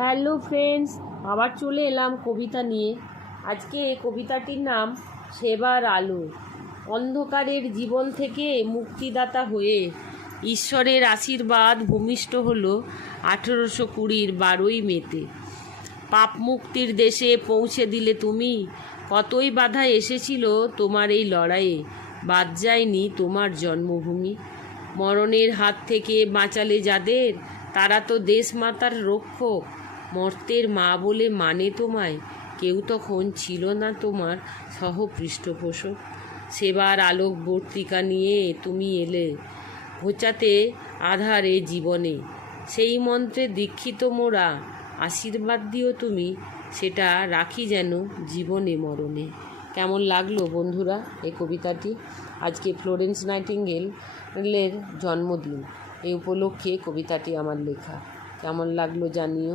Hello friends, আবার চলে এলাম কবিতা নিয়ে। আজকে কবিতাটির নাম সেবার আলো। অন্ধকারের জীবন থেকে মুক্তিদাতা হয়ে ঈশ্বরের আশীর্বাদ ভূমিষ্ঠ হলো 1820 12ই মেতে। পাপ মুক্তির দেশে পৌঁছে দিলে তুমি। কতই বাধা এসেছিল তোমার এই লড়াইয়ে, বাদ যায়নি তোমার জন্মভূমি। মরণের হাত থেকে বাঁচালে যাদের, তারা তো দেশমাতার রক্ষক। মর্তের মা বলে মানে তোমায়, কেউ তখন ছিল না তোমার সহপৃষ্ঠপোষক। সেবার আলোকবর্তিকা নিয়ে তুমি এলে, ঘোচাতে আধারে জীবনে। সেই মন্ত্রে দীক্ষিত মোরা, আশীর্বাদ দিও তুমি, সেটা রাখি যেন জীবনে মরণে। কেমন লাগলো বন্ধুরা এই কবিতাটি? আজকে ফ্লোরেন্স নাইটিঙ্গেলের জন্মদিন, এই উপলক্ষে কবিতাটি আমার লেখা। কেমন লাগলো জানিও।